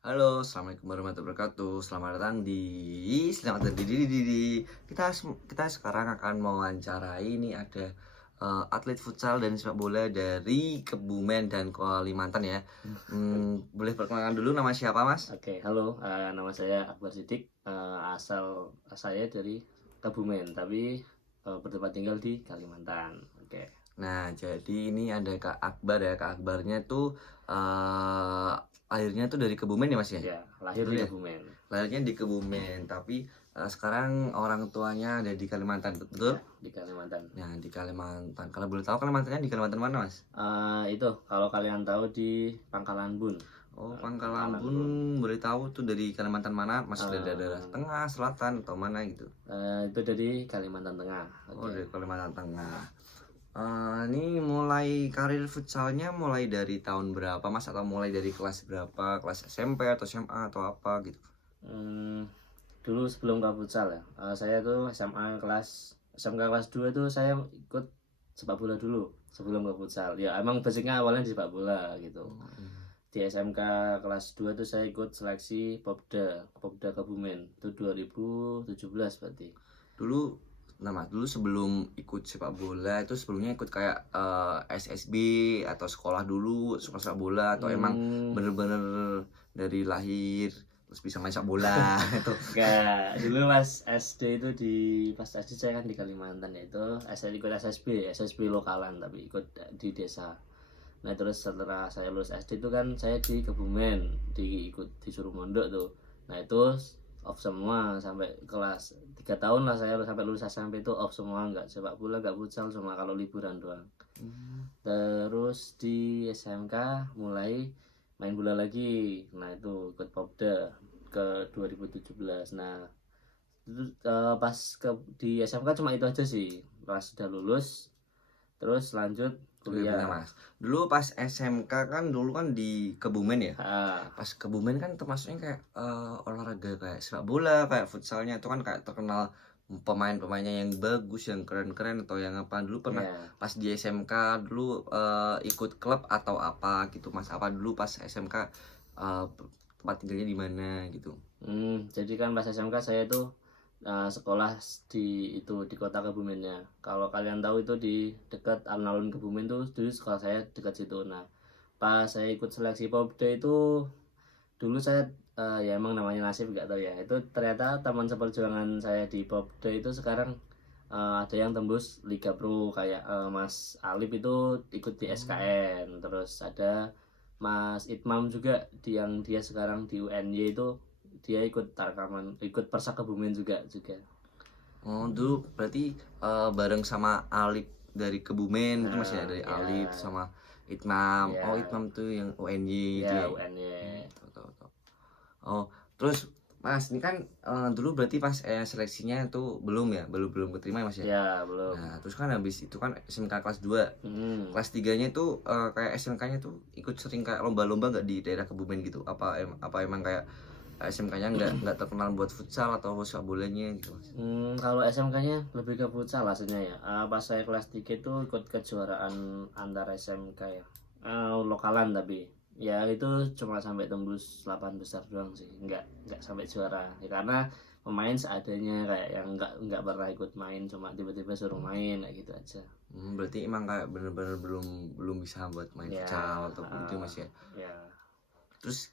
Halo, assalamualaikum warahmatullahi wabarakatuh. Selamat datang di. Kita sekarang akan mewawancarai ini ada atlet futsal dan sepak bola dari Kebumen dan Kalimantan ya. Boleh perkenalkan dulu nama siapa Mas? Oke, halo, nama saya Akbar Sidik, asal saya dari Kebumen, tapi bertempat tinggal di Kalimantan. Oke, Nah, jadi ini ada Kak Akbar ya. Kak Akbarnya tuh lahirnya tuh dari Kebumen ya Mas ya? ya, lahir Betul di ya? Kebumen, Lahirnya di Kebumen, tapi sekarang orang tuanya ada di Kalimantan, betul? ya, di Kalimantan. Nah, di Kalimantan. Kalau boleh tahu Kalimantannya di Kalimantan mana, Mas? Itu kalau kalian tahu di Pangkalan Bun. Oh, Pangkalan Pangkalan Bun. Bun. Boleh tahu tuh dari Kalimantan mana? Mas dari daerah Eh, tengah, selatan, atau mana gitu? itu dari Kalimantan Tengah. Oh, Oke. dari Kalimantan Tengah. Ini mulai karir futsalnya mulai dari tahun berapa, Mas? Atau mulai dari kelas berapa? Kelas SMP atau SMA atau apa gitu? Hmm, Dulu sebelum ke futsal ya, saya tuh SMK kelas 2 tuh saya ikut sepak bola dulu sebelum ke futsal. Ya emang basicnya awalnya di sepak bola gitu. Oh, iya. Di SMK kelas 2 tuh saya ikut seleksi Popda Kebumen itu 2017 berarti. Dulu dulu sebelum ikut sepak bola itu sebelumnya ikut kayak SSB atau sekolah dulu sekolah sepak bola atau emang Hmm, bener-bener dari lahir terus bisa main sepak bola itu. Enggak, dulu pas SD saya kan di Kalimantan ya itu saya ikut SSB lokalan tapi ikut di desa. Nah terus setelah saya lulus SD itu kan saya di Kebumen disuruh mondok tuh. Nah itu off semua sampai kelas 3 tahun lah saya sampai lulus SMP itu off semua, nggak sepak bola nggak futsal, cuma kalau liburan doang. Hmm. Terus di SMK mulai main bola lagi, nah itu ikut Popda ke 2017. Nah itu pas di SMK cuma itu aja sih, pas sudah lulus terus lanjut Oke, bentar kuliah. mas, dulu pas SMK kan dulu kan di Kebumen ya. Ah, Pas Kebumen kan termasuknya kayak olahraga kayak sepak bola kayak futsalnya itu kan kayak terkenal pemain-pemainnya yang bagus yang keren-keren atau yang apa. Dulu pernah ya. pas di SMK dulu ikut klub atau apa gitu mas, apa dulu pas SMK eh, tempat tinggalnya di mana gitu. Jadi kan pas SMK saya tuh sekolah di kota Kebumennya. Kalau kalian tahu itu di dekat alun-alun Kebumen tuh dulu sekolah saya dekat situ. Nah, pas saya ikut seleksi Popda itu dulu saya ya emang namanya nasib nggak tahu ya. Itu ternyata teman seperjuangan saya di Popda itu sekarang ada yang tembus Liga Pro kayak Mas Alip itu ikut di Oh, SKN, terus ada Mas Itmam juga yang dia sekarang di UNY itu dia ikut Persa Kebumen juga. oh dulu berarti bareng sama Alip dari Kebumen itu masih ada Nah dari ya, Alip sama Itmam. Oh ya, Itmam tuh yang UNY itu ya ya. UNY. Tahu tahu tahu. Oh, terus Mas, ini kan dulu berarti pas seleksinya itu belum ya, belum belum keterima ya Mas ya. Ya belum. Nah, terus kan habis itu kan SMK kelas 2, hmm, kelas tiganya itu kayak SMK-nya tuh ikut sering kayak lomba-lomba nggak di daerah Kebumen gitu? Apa emang kayak SMK-nya nggak terkenal buat futsal atau sepak bolanya gitu Mas? Kalau SMK-nya lebih ke futsal aslinya ya. Pas saya kelas 3 itu ikut kejuaraan antar SMK ya. Lokalan tapi ya itu cuma sampai tembus 8 besar doang sih. Nggak sampai juara. Ya, karena pemain seadanya kayak yang nggak pernah ikut main, cuma tiba-tiba suruh main kayak gitu aja. Berarti emang kayak bener-bener belum belum bisa buat main Ya, futsal atau gitu uh, Mas ya. ya. Terus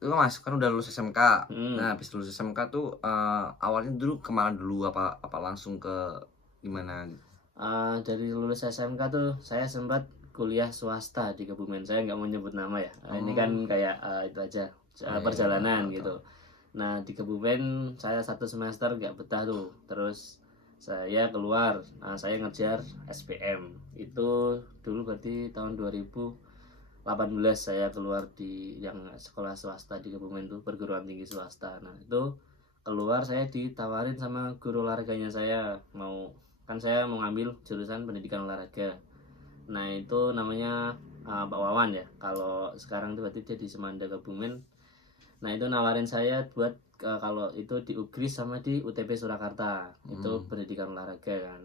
lu Mas kan udah lulus SMK. Nah, Hmm. habis lulus SMK tuh awalnya dulu kemana dulu apa apa langsung ke gimana gitu? Dari lulus SMK tuh saya sempat kuliah swasta di Kebumen. Saya nggak mau nyebut nama ya. Ini kan Oh, kayak itu aja oh ya ya tahu perjalanan tahu gitu. tahu. Nah di Kebumen saya 1 semester nggak betah tuh. Terus saya keluar. Saya ngejar SPM. Itu dulu berarti tahun 2018 saya keluar di yang sekolah swasta di Kebumen tuh, perguruan tinggi swasta. Nah itu keluar saya ditawarin sama guru olahraganya, saya mau ngambil jurusan pendidikan olahraga. Nah itu namanya Pak Wawan ya, kalau sekarang tuh berarti dia di Semanda Kebumen. Nah itu nawarin saya buat kalau itu di UGRIS sama di UTB Surakarta itu Hmm. pendidikan olahraga kan.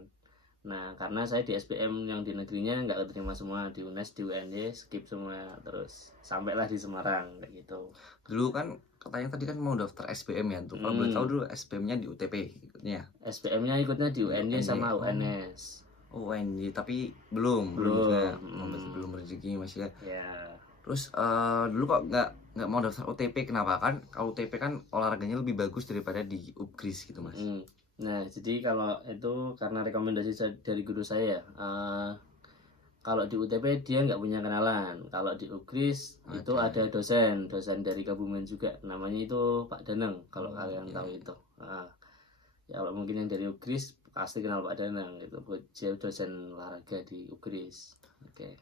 Nah karena saya di SBM yang di negerinya nggak keterima semua, di UNES di UNY skip semua, terus sampailah di Semarang kayak gitu. Dulu kan katanya tadi kan mau daftar SBM ya tuh. Kalau boleh tahu dulu SBM-nya di UTP ikutnya. SBM-nya ikutnya di UNY sama UNS. Oh, UNY tapi belum juga. Berarti belum rezeki masih ya. Ya. Terus dulu kok nggak mau daftar UTP, kenapa? Kan kalau UTP kan olahraganya lebih bagus daripada di UPGRIS gitu mas. Nah jadi kalau itu karena rekomendasi dari guru saya, kalau di UTP dia nggak punya kenalan. Kalau di UPGRIS itu ada dosen dari Kebumen juga, namanya itu Pak Daneng kalau kalian tahu itu. Ya kalau mungkin yang dari UPGRIS pasti kenal Pak Daneng, itu dia dosen olahraga di UPGRIS. Oke.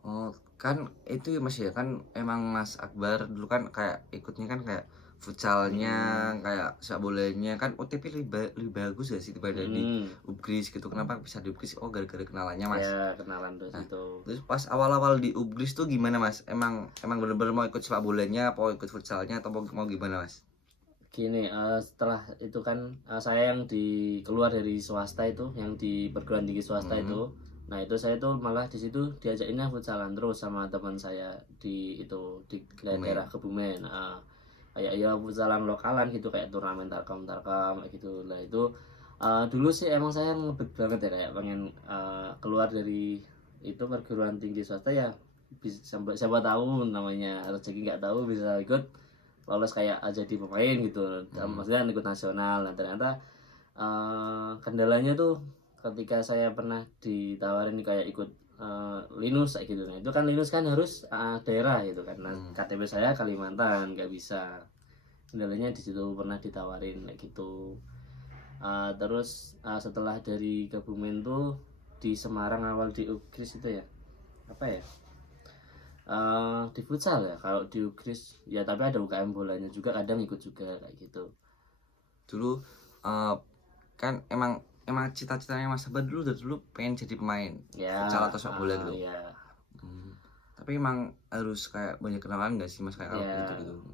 Oh kan itu ya mas ya, kan emang Mas Akbar dulu kan kayak ikutnya kan kayak futsalnya, kayak sepak bolanya kan UTP lebih bagus ya sih daripada di UPGRIS gitu. Kenapa bisa di UPGRIS? Oh gara-gara kenalannya mas. Ya kenalan terus itu. Terus pas awal-awal di UPGRIS tuh gimana mas? Emang bener-bener mau ikut sepak bolanya, mau ikut futsalnya, atau mau gimana mas? Gini, setelah itu kan saya yang keluar dari swasta itu, yang di perguruan tinggi swasta itu. Nah itu saya tuh malah di situ diajakinnya futsalan terus sama teman saya di daerah Kebumen. Kayak ya futsalan lokalan gitu, kayak turnamen tarkam kayak gitu lah. Itu dulu sih emang saya ngebet banget ya, kayak pengen keluar dari itu perguruan tinggi swasta ya, bisa siapa tahu namanya rezeki, nggak tahu bisa ikut lolos kayak jadi pemain gitu. Maksudnya ikut nasional. Nah ternyata kendalanya tuh ketika saya pernah ditawarin kayak ikut Linus kayak gitu. Nah itu kan Linus kan harus daerah gitu kan. Nah KTP saya Kalimantan, nggak bisa. Kendalanya di situ, pernah ditawarin kayak gitu. Terus setelah dari Kebumen tuh di Semarang awal di UPGRIS itu ya, apa ya, di futsal ya kalau di UPGRIS ya, tapi ada UKM bolanya juga, kadang ikut juga kayak gitu. Dulu kan emang cita-citanya Mas Akbar dulu pengen jadi pemain futsal atau sepak bola gitu. Tapi emang harus kayak banyak kenalan gak sih mas kayak gitu.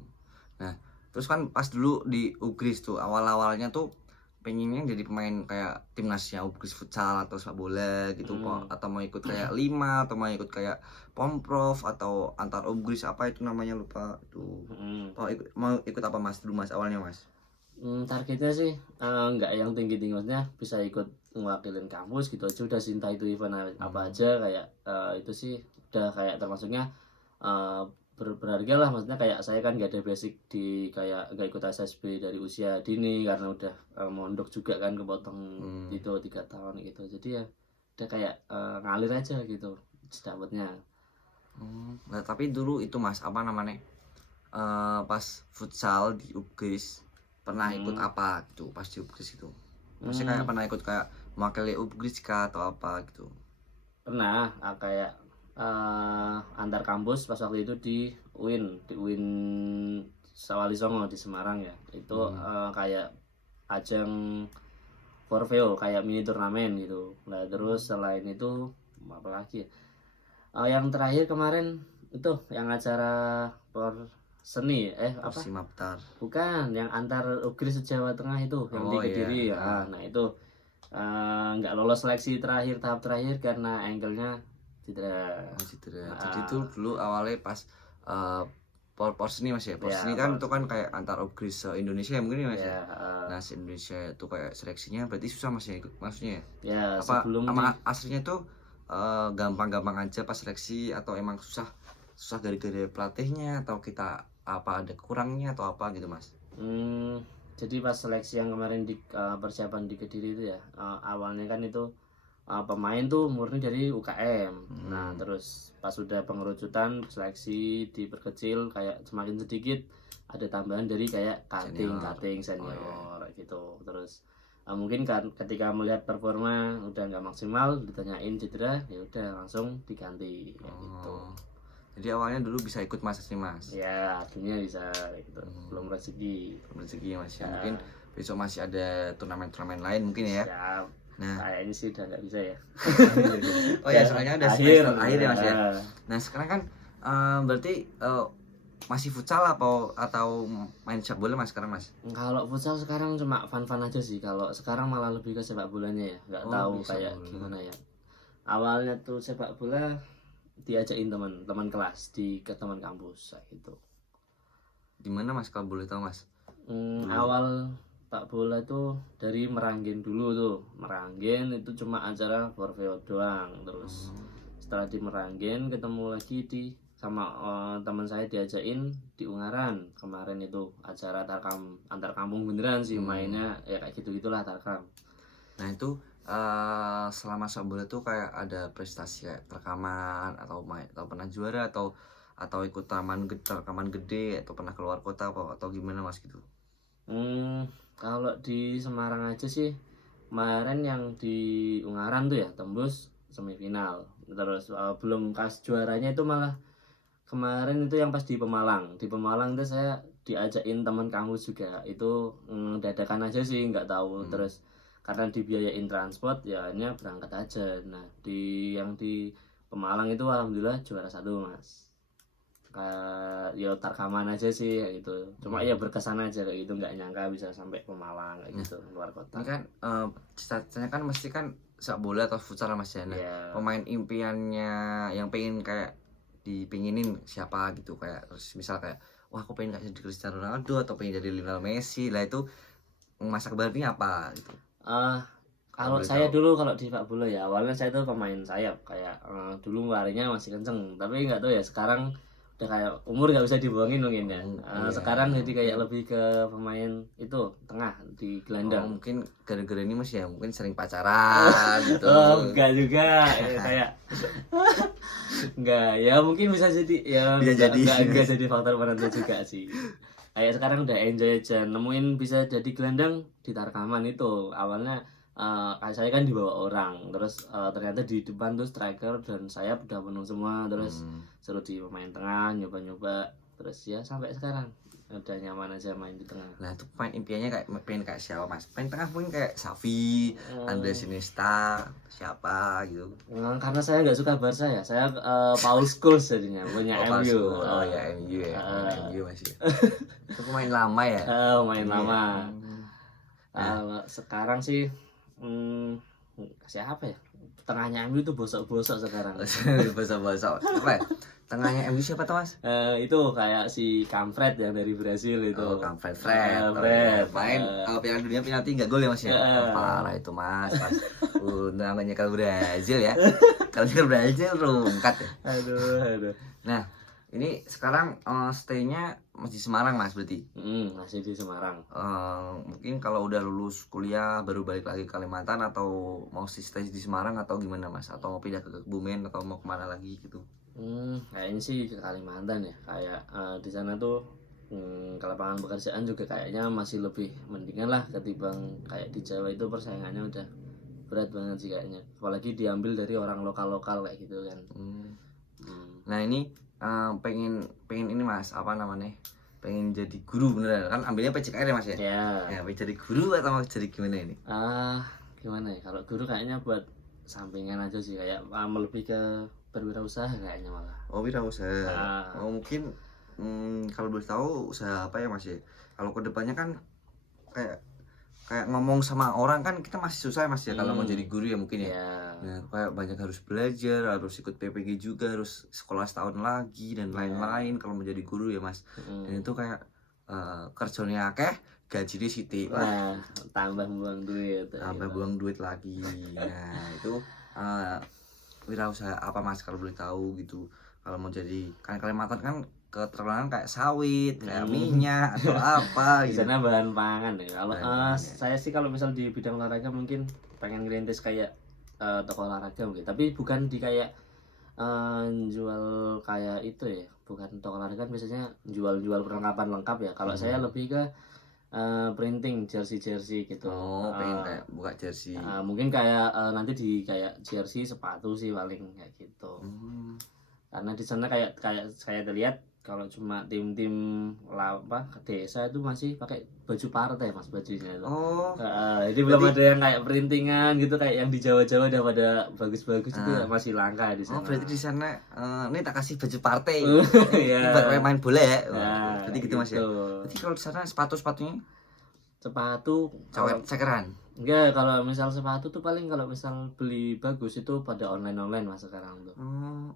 Nah terus kan pas dulu di UPGRIS tuh awalnya tuh pengennya jadi pemain kayak timnasnya UPGRIS futsal atau sepak bola gitu, atau mau ikut kayak 5, atau mau ikut kayak Pomprov atau antar UPGRIS apa itu namanya, lupa tuh. Mau ikut apa mas dulu mas awalnya mas? Targetnya sih nggak yang tinggi-tinggi, maksudnya bisa ikut mewakilin kampus gitu aja udah, cinta itu event apa aja kayak itu sih udah kayak termasuknya berharga lah. Maksudnya kayak saya kan nggak ada basic di kayak nggak ikut SSB dari usia dini karena udah mondok juga kan, kepotong itu 3 tahun gitu. Jadi ya udah kayak ngalir aja gitu dapatnya. Nah tapi dulu itu mas apa namanya pas futsal di UPGRIS pernah ikut apa gitu pas di UPGRIS itu? Maksudnya kayak pernah ikut kayak mewakili UPGRIS kah atau apa gitu? Pernah kayak antar kampus pas waktu itu di UIN Sawali Songo di Semarang ya. Itu kayak ajang Forveo kayak mini turnamen gitu. Nah terus selain itu apa lagi ya? Yang terakhir kemarin itu yang acara seni apa? Simaptar. Bukan, yang antar UPGRIS Jawa Tengah itu yang di Kediri. Iya. Nah itu nggak lolos seleksi tahap terakhir karena ankle-nya cedera. Jadi itu dulu awalnya pas Porseni mas ya. Porseni kan itu kan kayak antar UPGRIS Indonesia ya mungkin ya mas ya. Nah se Indonesia itu kayak seleksinya berarti susah mas ya ikut maksudnya ya. Apa aslinya tuh gampang-gampang aja pas seleksi, atau emang susah gara-gara pelatihnya, atau kita apa ada kurangnya atau apa gitu mas? Jadi pas seleksi yang kemarin di persiapan di Kediri itu ya, awalnya kan itu pemain tuh murni dari UKM. Nah terus pas sudah pengerucutan seleksi diperkecil kayak semakin sedikit, ada tambahan dari kayak cutting senior gitu. Terus mungkin kan ketika melihat performa udah nggak maksimal, ditanyain cedera, ya udah langsung diganti gitu. Jadi awalnya dulu bisa ikut mas sih mas? Ya akhirnya bisa gitu. Belum rezeki mas ya. Mungkin besok masih ada turnamen lain mungkin ya. Siap. Nah kayaknya sih udah nggak bisa ya. Oh ya soalnya udah semester akhir ya mas ya. Nah sekarang kan berarti masih futsal atau main sepak bola mas sekarang mas? Kalau futsal sekarang cuma fun-fun aja sih. Kalau sekarang malah lebih ke sepak bolanya ya. Nggak Oh, tahu lebih ke kayak sepak bola. gimana ya. Awalnya tuh sepak bola diajakin teman kelas ke teman kampus kayak gitu. Gimana mas kalau boleh tahu mas? Awal tak bola itu dari Meranggen dulu tuh. Meranggen itu cuma acara Forfeo doang. Terus setelah di Meranggen ketemu lagi sama teman saya diajakin di Ungaran kemarin itu acara tarkam antar kampung beneran sih mainnya ya kayak gitu-gitulah tarkam. Nah itu selama sepak bola tuh kayak ada prestasi kayak rekaman atau pernah juara atau ikut rekaman gede atau pernah keluar kota atau gimana mas gitu? Kalau di Semarang aja sih kemarin yang di Ungaran tuh ya tembus semifinal. Terus belum kas juaranya itu malah kemarin itu yang pas di Pemalang. Di Pemalang tuh saya diajakin teman kampus juga. Itu dadakan aja sih nggak tahu. Terus karena dibiayain transport ya hanya berangkat aja. Nah yang di Pemalang itu alhamdulillah juara 1 mas. Kayak ya tarkaman aja sih kayak gitu. Cuma ya berkesan aja kayak gitu, nggak nyangka bisa sampai Pemalang kayak gitu luar kota. Ini kan cita-citanya kan mesti kan sepak bola atau futsal mas ya. Nah, pemain impiannya yang pengen kayak dipinginin siapa gitu kayak terus misal kayak wah aku pengen kayak jadi Cristiano Ronaldo atau pengen jadi Lionel Messi lah itu masa kebalikannya apa gitu. Kalau saya dulu kalau di sepak bola ya awalnya saya tuh pemain sayap kayak dulu larinya masih kenceng tapi nggak tahu ya sekarang udah kayak umur nggak bisa dibohongin mungkin ya. Sekarang jadi kayak lebih ke pemain itu tengah di gelandang. Mungkin gara-gara ini mas ya mungkin sering pacaran gitu. Enggak juga kayak enggak ya mungkin bisa jadi ya Bisa enggak jadi faktor penentu juga sih. Kayak sekarang udah enjoy aja nemuin bisa jadi gelandang di tarkaman itu awalnya kayak saya kan dibawa orang terus ternyata di depan tuh striker dan sayap udah penuh semua terus suruh di pemain tengah nyoba-nyoba terus ya sampai sekarang udah nyaman aja main di tengah. Nah itu pemain impiannya kayak pengen kayak siapa mas? Pengen tengah mungkin kayak Xavi, Andres Iniesta, siapa gitu? Karena saya nggak suka Barca ya, saya Paul Scholes jadinya punya MU. Oh ya MU ya, MU masih. Itu pemain lama ya? Main lama. Sekarang sih siapa ya? Tengahnya MU itu bosok-bosok sekarang. Bosok-bosok. Apa ya? Tengahnya MU siapa tuh mas? Itu kayak si Camfred yang dari Brasil itu. Oh Camfred. Main Piala Dunia penalti 3 gol ya mas ya? Parah itu mas. Namanya kalau Brazil ya. Kalau Brazil rungkat ya. Aduh. Nah ini sekarang stay-nya masih Semarang mas berarti? Masih di Semarang. Mungkin kalau udah lulus kuliah baru balik lagi ke Kalimantan atau mau stay di Semarang atau gimana mas? Atau mau pindah ke Kebumen atau mau kemana lagi gitu? Kayaknya sih ke Kalimantan ya. Kayak di sana tuh ke lapangan pekerjaan juga kayaknya masih lebih mendingan lah ketimbang kayak di Jawa itu persaingannya udah berat banget sih kayaknya. Apalagi diambil dari orang lokal kayak gitu kan. Nah ini pengen ini mas apa namanya pengen jadi guru beneran kan ambilnya PJKR ya mas ya? Ya pengen jadi guru atau mau jadi gimana ini? Gimana ya kalau guru kayaknya buat sampingan aja sih kayak lebih ke berwirausaha kayaknya malah. Oh wirausaha. Mungkin kalau boleh tahu usaha apa ya mas ya? Kalau kedepannya kan kayak ngomong sama orang kan kita masih susah ya mas ya kalau mau jadi guru ya mungkin ya. Nah, kayak banyak harus belajar, harus ikut PPG juga, harus sekolah setahun lagi dan lain-lain kalau mau jadi guru ya mas. Dan itu kayak kerjanya akeh, gajinya sithik. Nah, tambah buang duit. Tambah buang duit lagi. Nah, itu wirausaha apa mas kalau boleh tahu gitu. Kalau mau jadi kan Kalimantan kan keterkenaan kayak sawit, kayak minyak atau apa di gitu. sana bahan pangan ya. Kalau saya sih kalau misal di bidang olahraga mungkin pengen ngerintis kayak toko olahraga mungkin, tapi bukan di kayak jual kayak itu ya, bukan toko olahraga biasanya jual perlengkapan lengkap ya. Kalau saya lebih ke printing jersey gitu. Pengen kayak buka jersey. Mungkin kayak nanti di kayak jersey sepatu sih paling kayak gitu. Karena di sana kayak saya lihat Kalau cuma tim-tim apa desa itu masih pakai baju partai mas bajunya itu. Oh, Jadi belum berarti- ada yang kayak perintingan gitu kayak yang di Jawa-Jawa udah pada bagus-bagus itu ya Ah. masih langka di sana. berarti di sana ini tak kasih baju partai. Iya. Ibarat main bola ya. Nah, Berarti gitu Mas ya. gitu. Berarti kalau di sana sepatu-sepatunya Sepatu kalau cekeran. enggak, kalau misal sepatu tuh paling kalau misal beli bagus itu pada online mas sekarang tuh.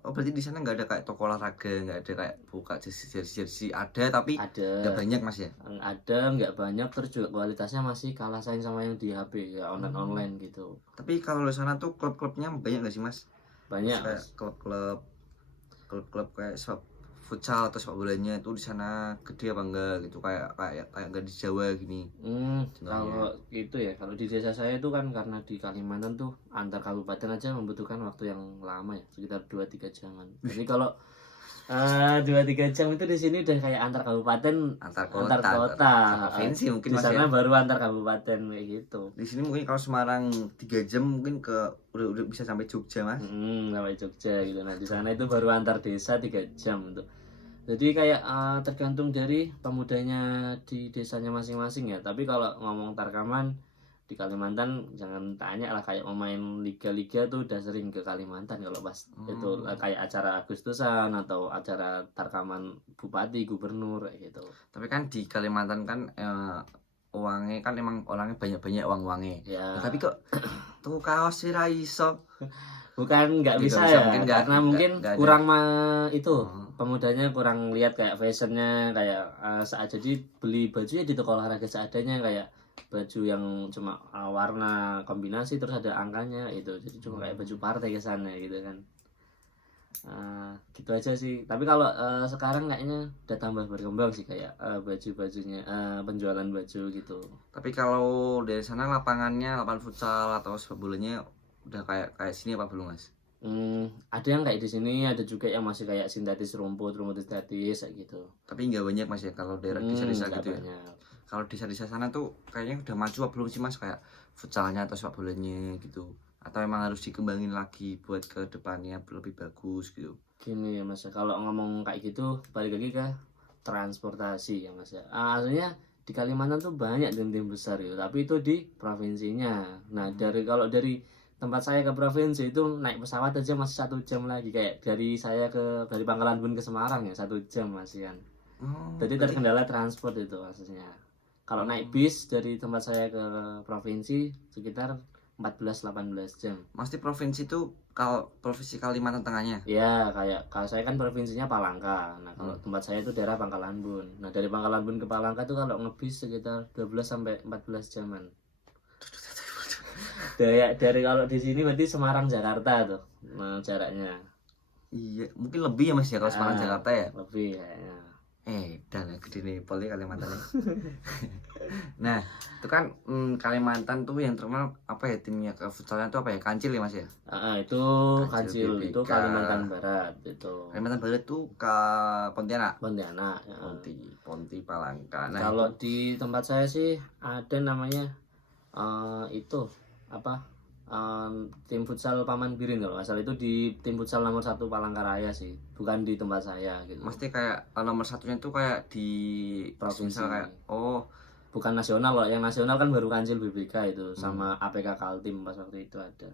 Berarti di sana nggak ada kayak toko olahraga, nggak ada kayak buka jersey ada tapi Ada. nggak banyak Mas ya. Ada nggak banyak, terus juga kualitasnya masih kalah saing sama yang di HP ya online gitu. Tapi kalau di sana tuh klub-klubnya banyak nggak sih Mas? Banyak Kayak mas. klub-klub kayak futsal atau sepak bolanya itu di sana gede apa enggak gitu kayak enggak di Jawa gini. Kalau itu ya, kalau di desa saya itu kan karena di Kalimantan tuh antar kabupaten aja membutuhkan waktu yang lama ya, sekitar 2-3 jaman. Jadi kalau 2-3 jam itu di sini udah kayak antar kabupaten, Antar antar kota, kota. antar provinsi mungkin Di Mas sana ya. baru antar kabupaten kayak gitu. Di sini mungkin kalau Semarang 3 jam mungkin udah bisa sampai Jogja Mas. Sampai Jogja gitu. Nah di sana itu baru antar desa 3 jam tuh. Jadi kayak tergantung dari pemudanya di desanya masing-masing ya. Tapi kalau ngomong Tarkaman di Kalimantan jangan tanya lah, kayak main liga-liga tuh udah sering ke Kalimantan kalau pas itu kayak acara Agustusan atau acara Tarkaman bupati gubernur kayak gitu. Tapi kan di Kalimantan kan uangnya kan emang orangnya banyak-banyak uangnya. Ya. Tapi kok tuh kaos sih ra iso. Bukan nggak Tidak bisa bisa, ya, mungkin nggak- karena mungkin nggak ada. kurang itu pemudanya kurang lihat kayak fashionnya kayak saat jadi beli baju ya di toko olahraga seadanya, kayak baju yang cuma warna kombinasi terus ada angkanya itu, jadi cuma kayak baju partai ke sana gitu kan. Gitu aja sih. Tapi kalau sekarang kayaknya udah tambah berkembang sih kayak baju-bajunya penjualan baju gitu. Tapi kalau dari sana lapangan futsal atau sepak bolanya udah kayak sini apa belum Mas? Ada yang kayak di sini, ada juga yang masih kayak sintetis rumput sintetis kayak gitu. Tapi nggak banyak Mas ya kalau daerah desa-desa Nggak gitu ya. banyak. Kalau desa-desa sana tuh kayaknya udah maju apa belum sih Mas, kayak futsalnya atau sepak bolanya gitu? Atau emang harus dikembangin lagi buat ke depannya lebih bagus gitu? Gini ya mas, kalau ngomong kayak gitu balik lagi ke transportasi ya mas ya. Aslinya di Kalimantan tuh banyak tim-tim besar ya, tapi itu di provinsinya. Nah kalau dari tempat saya ke provinsi itu naik pesawat aja masih 1 jam lagi, kayak dari Pangkalan Bun ke Semarang ya 1 jam masih kan. Jadi berarti- terkendala transport itu maksudnya. Kalau naik bis dari tempat saya ke provinsi sekitar 14-18 jam. Mesti provinsi itu kalau provinsi Kalimantan Tengahnya. Ya, kayak kalau saya kan provinsinya Palangka. Nah, kalau tempat saya itu daerah Pangkalan Bun. Nah, dari Pangkalan Bun ke Palangka tuh kalau ngebis sekitar 12-14 jaman. Dari kalau di sini berarti Semarang Jakarta tuh. Nah, jaraknya Iya, mungkin lebih ya Mas ya kalau Semarang Jakarta ya. lebih kayaknya. Dan gede nih poli Kalimantan. Nah, itu kan Kalimantan tuh yang terkenal apa ya, timnya ke futsalnya tuh apa ya? Kancil ya Mas ya? Itu Kancil Kancil, itu BBK. Kalimantan Barat itu. Kalimantan Barat tuh ke Pontianak. Pontianak. Ya. Ponti Palangka. Nah, Kalau di tempat saya sih ada namanya itu apa tim futsal Paman Birin kalau nggak salah, itu di tim futsal nomor 1 Palangkaraya sih, bukan di tempat saya gitu. mesti kayak nomor satunya tuh kayak di Provinsi. misal kayak Bukan nasional, kalau yang nasional kan baru Kancil BBK itu sama APK Kaltim pas waktu itu ada.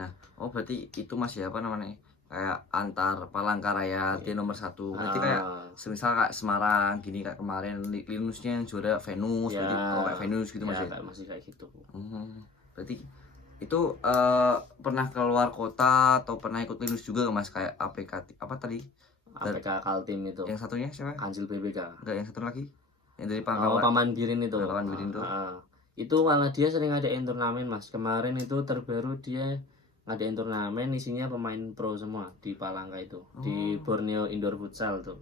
Nah, berarti itu Mas ya, apa namanya? Kayak antar Palangkaraya dia nomor 1. Berarti kayak semisal kayak Semarang gini, kayak kemarin Linusnya yang juara Venus, Ya, berarti kayak Venus gitu Mas ya. kayak masih kayak gitu. Berarti itu pernah keluar kota atau pernah ikut Linus juga nggak Mas, kayak APK apa tadi? APK Kaltim itu. Yang satunya siapa? Kancil BBK. Enggak, yang satu lagi. Yang dari Paman Birin itu. Paman Birin tuh. Itu malah dia sering ngadain turnamen Mas. Kemarin itu terbaru dia ngadain turnamen isinya pemain pro semua di Palangka itu. Di Borneo Indoor Futsal tuh.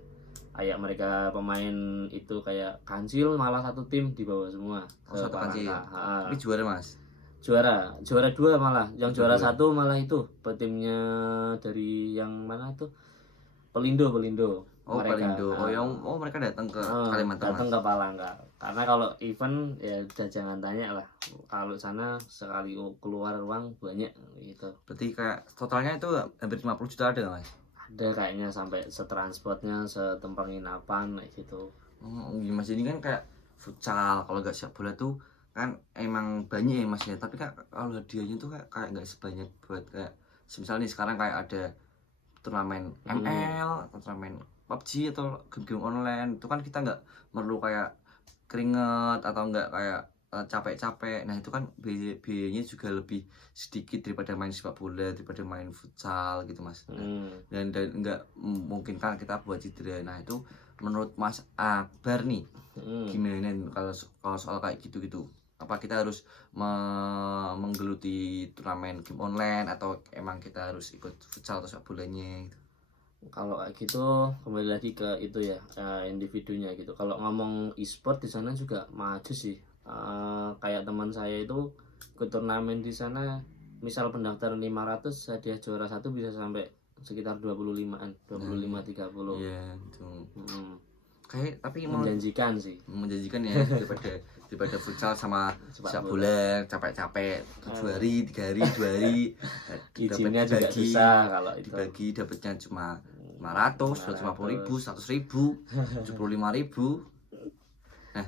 Kayak mereka pemain itu kayak Kancil malah satu tim dibawa semua ke satu Kancil. Palangka. Tapi juara Mas. Juara 2 malah. Yang juara 1 malah itu timnya dari yang mana tuh? Pelindo. Pelindo. Mereka datang ke Kalimantan datang Mas. ke Palangka. Karena kalau event ya udah jangan tanya lah. Kalau sana sekali keluar uang banyak gitu. Berarti kayak totalnya itu hampir 50 juta ada nggak Mas? ada kayaknya sampai setransportnya, setempat penginapan kayak gitu. Mas ini kan kayak futsal, kalau nggak sepak bola tuh kan emang banyak ya mas ya, tapi kan kalau hadiahnya tuh kayak nggak sebanyak buat kayak misalnya nih sekarang kayak ada turnamen ML atau turnamen PUBG atau game-game online itu kan kita nggak perlu kayak keringet atau nggak kayak capek-capek. Nah itu kan biayanya juga lebih sedikit daripada main sepak bola, daripada main futsal gitu mas. Dan nggak memungkinkan kita buat cedera. Nah itu menurut Mas Akbar nih gimana kalau soal kayak gitu-gitu, apa kita harus menggeluti turnamen game online atau emang kita harus ikut futsal atau sepak bolanya gitu? Kalau kayak gitu kembali lagi ke itu ya, individunya gitu. Kalau ngomong e-sport di sana juga maju sih. Kayak teman saya itu ikut turnamen di sana, misal pendaftaran 500, hadiah juara satu bisa sampai sekitar 25-an, 25-30. Iya itu. Kayak tapi menjanjikan sih, menjanjikan ya daripada futsal sama sepak bola capek-capek 2 hari 3 hari 2 hari izinnya juga susah. Kalau itu dibagi dapatnya cuma 500, 250.000, 100.000, 75.000. Nah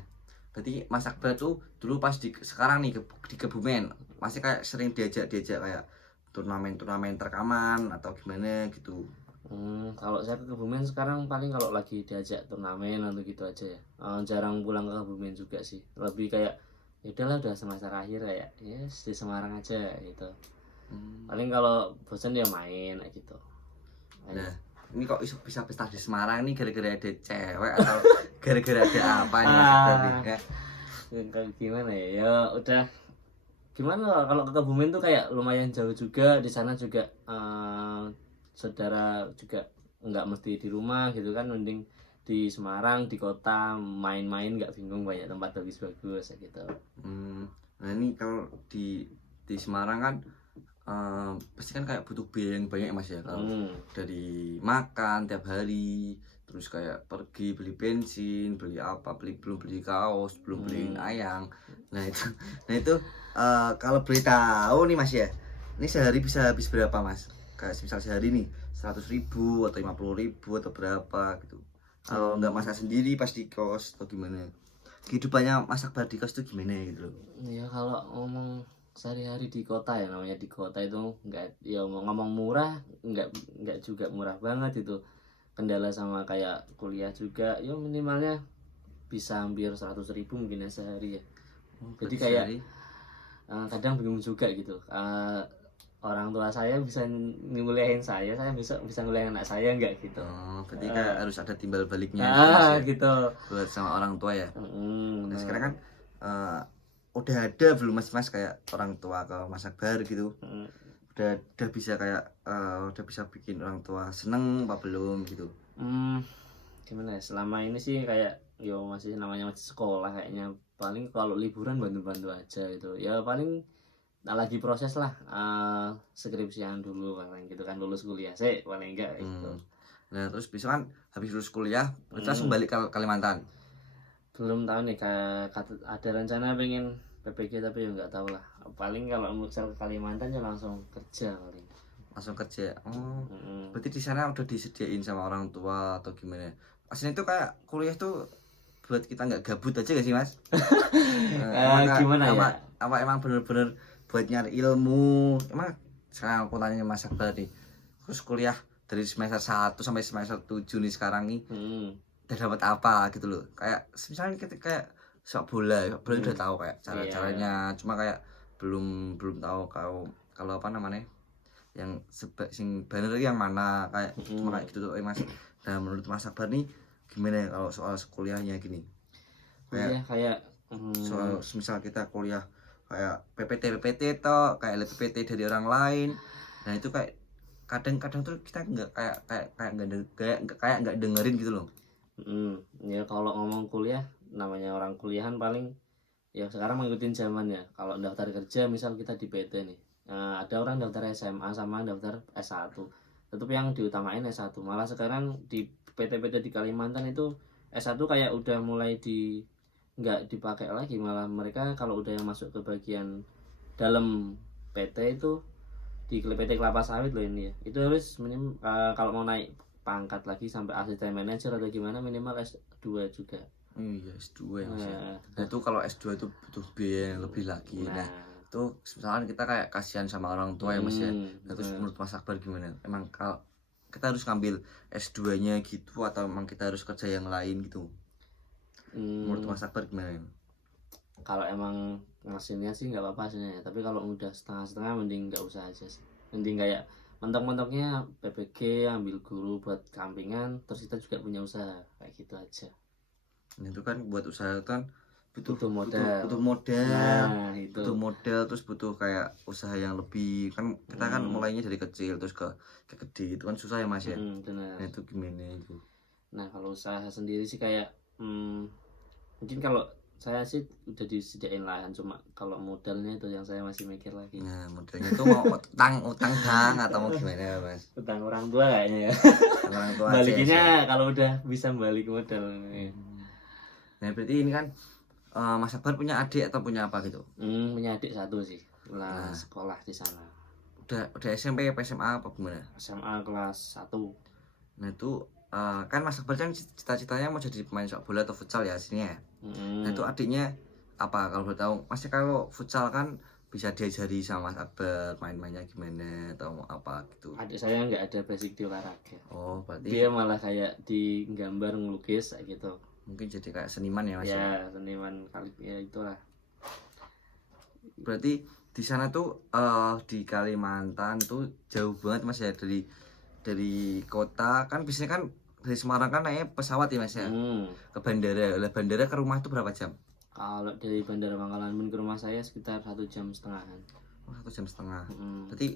berarti Mas Akbar tuh dulu pas sekarang nih di Kebumen masih kayak sering diajak kayak turnamen terkaman atau gimana gitu? Kalau saya ke Kebumen sekarang paling kalau lagi diajak turnamen atau gitu aja ya. Jarang pulang ke Kebumen juga sih. Lebih kayak ya udahlah, udah semester akhir kayak yes di Semarang aja gitu. Paling kalau bosan ya main kayak gitu. Nah, ini kok bisa pesta di Semarang nih gara-gara ada cewek atau gara-gara ada apa nih? Gimana ya? Ya udah, gimana kalau ke Kebumen tuh kayak lumayan jauh juga, di sana juga saudara juga nggak mesti di rumah gitu kan, mending di Semarang, di kota main-main nggak bingung, banyak tempat bagus-bagus gitu. Nah ini kalau di Semarang kan pasti kan kayak butuh biaya yang banyak mas ya, kalau dari makan tiap hari, terus kayak pergi beli bensin, beli apa, belum beli kaos, belum beliin ayang. Nah itu kalau boleh tahu nih mas ya, ini sehari bisa habis berapa mas? Kayak misal sehari nih 100.000 atau 50.000 atau berapa gitu. Kalau nggak masak sendiri pas di kos atau gimana? Kehidupannya Mas Akbar di kos tuh gimana gitu loh? Ya kalau ngomong sehari-hari di kota ya, namanya di kota itu nggak, ya ngomong murah nggak juga murah banget itu. Kendala sama kayak kuliah juga, ya minimalnya bisa hampir 100.000 mungkin ya sehari ya. Jadi kayak kadang bingung juga gitu. Orang tua saya bisa nguliahin saya bisa nguliahin anak saya nggak gitu. Berarti kayak harus ada timbal baliknya gitu buat sama orang tua ya. Nah sekarang kan udah ada belum mas kayak orang tua ke Mas Akbar gitu? Udah bisa kayak udah bisa bikin orang tua seneng apa belum gitu? Gimana ya, selama ini sih kayak yo masih namanya masih sekolah, kayaknya paling kalau liburan bantu-bantu aja gitu ya, paling lagi proses lah skripsian dulu paling gitu kan, lulus kuliah sih paling enggak gitu. Nah terus besok kan habis lulus kuliah langsung balik ke Kalimantan? Belum tahu nih, kayak ada rencana pengen PPG tapi ya nggak tahu lah. Paling kalau misal ke Kalimantan ya langsung kerja paling. Langsung kerja. Berarti di sana udah disediain sama orang tua atau gimana? Aslinya itu kayak kuliah tuh buat kita nggak gabut aja gak sih mas? Gimana ya? Apa emang bener-bener buat nyari ilmu? Emang sekarang aku tanya Mas Akbar nih, terus kuliah dari semester 1 sampai semester 7 nih sekarang nih, udah dapat apa gitu loh? Kayak misalnya kita kayak sepak bola udah tahu kayak cara-caranya, cuma kayak belum tahu kalau apa namanya yang sing bener yang mana, kayak cuma kayak gitu tuh mas. Nah menurut Mas Akbar nih gimana ya kalau soal kuliahnya gini? Kayak soal misal kita kuliah kayak PPT toh, kayak PPT dari orang lain. Nah itu kayak kadang-kadang tuh kita nggak nggak dengerin gitu loh. Ya kalau ngomong kuliah, namanya orang kuliahan paling ya sekarang mengikutin zaman ya. Kalau daftar kerja misal kita di PT nih, ada orang daftar SMA sama daftar S1, tetap yang diutamain S1. Malah sekarang di PT-PT di Kalimantan itu S1 kayak udah mulai nggak dipakai lagi, malah mereka kalau udah yang masuk ke bagian dalam PT itu di PT Kelapa Sawit loh ini ya. Itu harus kalau mau naik pangkat lagi sampai asisten manajer atau gimana minimal S2 juga. Iya, S2 ya Mas ya. Nah, Nah, itu kalau S2 itu butuh biaya yang lebih lagi. Nah, itu misalkan kita kayak kasihan sama orang tua ya Mas ya. Nah, terus menurut Mas Akbar gimana? Emang kalau kita harus ngambil S2-nya gitu atau emang kita harus kerja yang lain gitu? Menurut Mas Akbar gimana? Kalau emang ngasilnya sih nggak apa-apa sebenarnya, tapi kalau udah setengah-setengah mending nggak usah aja sih. Mending kayak mentok-mentoknya PPG, ambil guru buat kampingan, terus kita juga punya usaha kayak gitu aja. Nah, itu kan buat usaha kan Butuh modal. butuh modal. Nah, itu. Butuh modal, terus butuh kayak usaha yang lebih, kan kita kan mulainya dari kecil terus ke gede, itu kan susah ya Mas ya. Benar. Nah, itu gimana itu? Nah, kalau usaha sendiri sih kayak mungkin kalau saya sih udah disediain lahan, cuma kalau modalnya itu yang saya masih mikir lagi. Nah, modalnya itu mau utang bank atau mau gimana Mas? Utang orang tua kayaknya ya. Orang tua aja Balikinnya sih. kalau udah bisa balik modal. Nah, berarti ini kan Mas Akbar punya adik atau punya apa gitu? Punya adik satu sih, lah sekolah di sana. Udah SMP apa SMA apa gimana? SMA kelas 1. Nah, itu kan Mas Akbar kan cita-citanya mau jadi pemain sepak bola atau futsal ya aslinya ya. Nah, itu adiknya apa kalau boleh tahu? Masih kalau futsal kan bisa diajari sama Mas Akbar main-mainnya gimana atau mau apa gitu. Adik saya nggak ada basic di olahraga. Oh, berarti Dia malah kayak di gambar ngelukis kayak gitu. mungkin jadi kayak seniman ya Mas. Ya, seniman kali ya itulah. Berarti di sana tuh di Kalimantan tuh jauh banget Mas ya dari kota, kan biasanya kan dari Semarang kan naik pesawat ya Mas ya ke bandara. Lah bandara ke rumah itu berapa jam? Kalau dari Bandara Pangkalan Bun ke rumah saya sekitar 1,5 jam. Oh, 1,5 jam. Berarti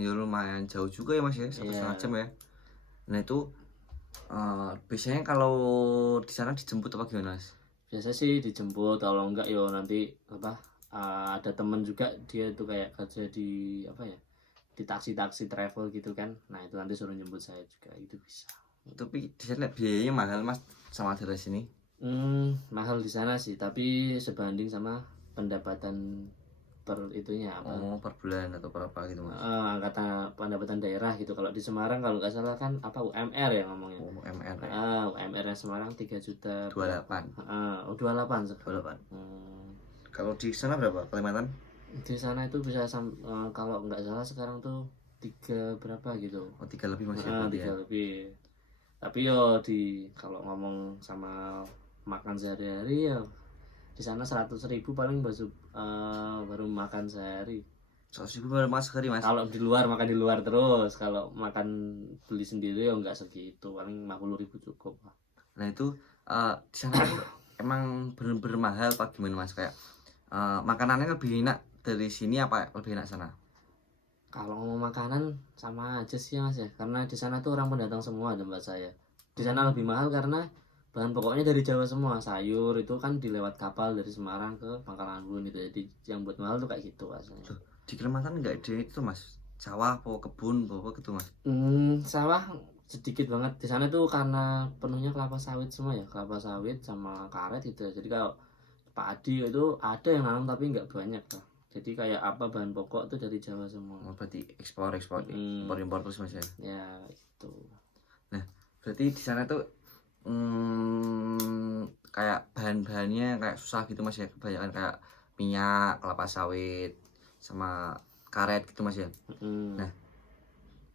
ya lumayan jauh juga ya Mas ya, 1,5 jam ya. Nah, itu biasanya kalau di sana dijemput apa gimana Mas? Biasa sih dijemput, kalau enggak yo nanti ada temen juga dia tuh kayak kerja di apa ya, di taksi travel gitu kan. Nah, itu nanti suruh jemput saya juga, itu bisa. Tapi di sana biayanya mahal Mas sama dari sini? Mahal di sana sih, tapi sebanding sama pendapatan per itunya apa? Oh, per bulan atau berapa gitu Mas? Angkatan pendapatan daerah gitu. Kalau di Semarang kalau nggak salah kan apa UMR ya ngomongnya. Oh, MR ya. UMR Semarang 3 juta. 28. 28 sekarang. 28. Kalau di sana berapa? Kalimantan? Di sana itu bisa kalau nggak salah sekarang tuh 3 berapa gitu. Oh, 3 lebih Mas ya. 3 lebih. Tapi yo kalau ngomong sama makan sehari-hari ya di sana 100.000 paling baru makan sehari. 100.000 baru mas sehari Mas? Kalau di luar makan di luar terus, kalau makan beli sendiri ya nggak segitu, paling 50.000 cukup. Nah, itu di sana tuh emang bener-bener mahal apa gimana Mas? Kayak makanannya lebih enak dari sini apa lebih enak sana? Kalau ngomong makanan sama aja sih ya Mas ya, karena di sana tuh orang pendatang semua tempat saya. Di sana lebih mahal karena bahan pokoknya dari Jawa semua. Sayur itu kan dilewat kapal dari Semarang ke Pangkalan Bun gitu. Jadi yang buat mahal tuh kayak gitu asalnya. Di Kalimantan nggak ada itu Mas? Sawah, kebun, apa gitu Mas? Sawah sedikit banget. Di sana tuh karena penuhnya kelapa sawit semua ya, kelapa sawit sama karet gitu. Jadi kalau padi itu ada yang nanam tapi nggak banyak lah. Jadi kayak apa bahan pokok tuh dari Jawa semua. Oh, berarti impor terus Mas ya? Ya gitu. Nah, berarti di sana tuh kayak bahan-bahannya kayak susah gitu Mas ya, kebanyakan kayak minyak, kelapa sawit, sama karet gitu Mas ya. Nah,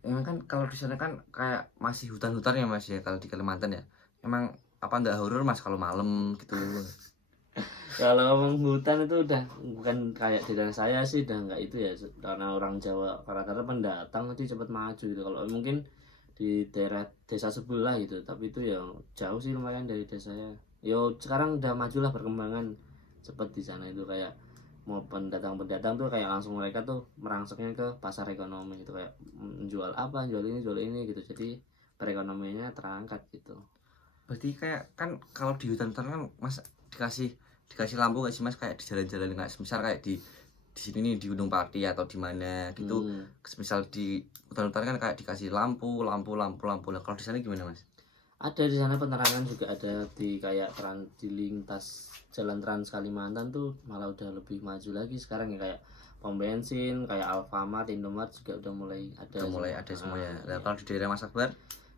emang kan kalau di sana kan kayak masih hutan-hutan ya Mas ya kalau di Kalimantan ya. Emang apa nggak horor Mas kalau malam gitu? Kalau ngomong hutan itu udah bukan kayak di daerah saya sih, udah nggak itu ya, karena orang Jawa rata-rata pendatang nanti cepat maju gitu. Kalau mungkin di daerah desa sebelah gitu, tapi itu ya jauh sih lumayan dari desa saya. Yo sekarang udah majulah perkembangan cepet di sana itu, kayak mau pendatang tuh kayak langsung mereka tuh merangseknya ke pasar ekonomi gitu, kayak jual apa, jual ini gitu. Jadi perekonomiannya terangkat gitu. Berarti kayak kan kalau di hutan-hutan kan Mas dikasih lampu nggak sih Mas, kayak di jalan-jalan kayak misal kayak di sini nih di Gunung Pati atau di mana gitu. Misal di hutan-hutan kan kayak dikasih lampu. Nah, kalau di sana gimana Mas? Ada di sana penerangan juga ada di kayak di lintas jalan Trans Kalimantan tuh malah udah lebih maju lagi sekarang ya, kayak pom bensin kayak Alfamart, Indomart juga udah mulai ada. Udah mulai ada semua ya. Nah, kalau di daerah Mas Akbar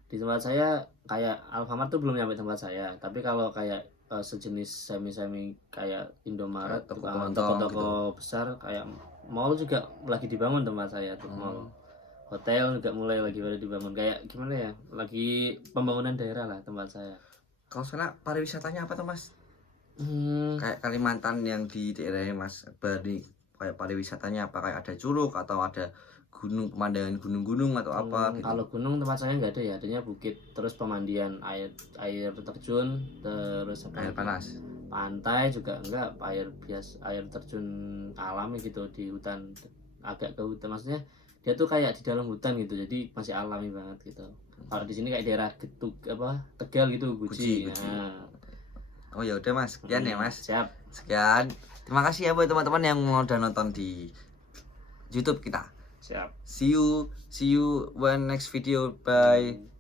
Di tempat saya kayak Alfamart tuh belum nyampe tempat saya, tapi kalau kayak sejenis semi kayak Indomaret, Toko tukang kelontong toko-toko besar kayak mall juga lagi dibangun tempat saya tuh. Mall, hotel juga mulai lagi pada dibangun, kayak gimana ya, lagi pembangunan daerah lah tempat saya. kalau sana pariwisatanya apa tuh Mas? Hmm, Kayak Kalimantan yang di daerah Mas Akbar nih, kayak pariwisatanya apa, kayak ada curug atau ada gunung, pemandangan gunung-gunung atau apa gitu? Kalau gunung tempat saya nggak ada ya, adanya bukit, terus pemandian air terjun, terus apa Air lagi? panas. Pantai juga enggak, air biasa, air terjun alami gitu di hutan, agak ke hutan, maksudnya dia tuh kayak di dalam hutan gitu, jadi masih alami banget gitu. Kalau di sini kayak daerah Tegal gitu, Guci. Guci. Nah, Oh ya udah Mas, sekian ya Mas. siap. Sekian. Terima kasih ya buat teman-teman yang udah nonton di YouTube kita. Siap. See you when next video. Bye.